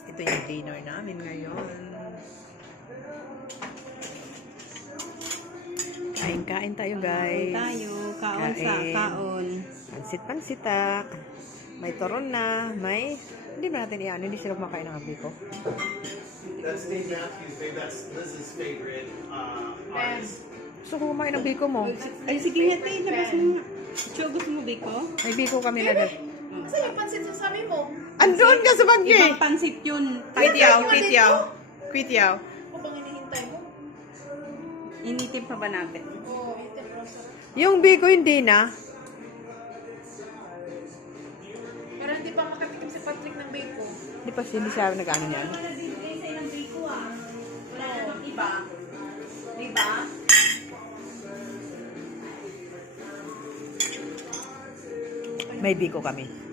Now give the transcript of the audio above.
Ito yung dinner namin ngayon. Kain-kain tayo, guys. Tayo, kaon sa kaon. Pansit-pansitak. May toron na, may... Hindi ba natin iyan? Hindi sila kumakain ng abi ko. That's Dave Matthews, babe. That's Liz's favorite artist. Gusto ko kumain ng biko mo. Ay, sige nga, tayo. Labas mo nga. Cho, gusto mo biko? May biko kami na doon. Saan yung pansit sa sabi mo? Andun ka sa bagyo eh! Ibang pansit yun. Kwitiyaw, kwitiyaw. Kwitiyaw. O bang hinihintay mo? Initin pa ba natin? Oo, ito pero sarap. Yung biko hindi na. Pero hindi pa makatikim si Patrick ng bacon. Hindi siya nag-ano yan. Wala din kayo sa ilang biko ah. Wala namang iba. Diba? May biko kami.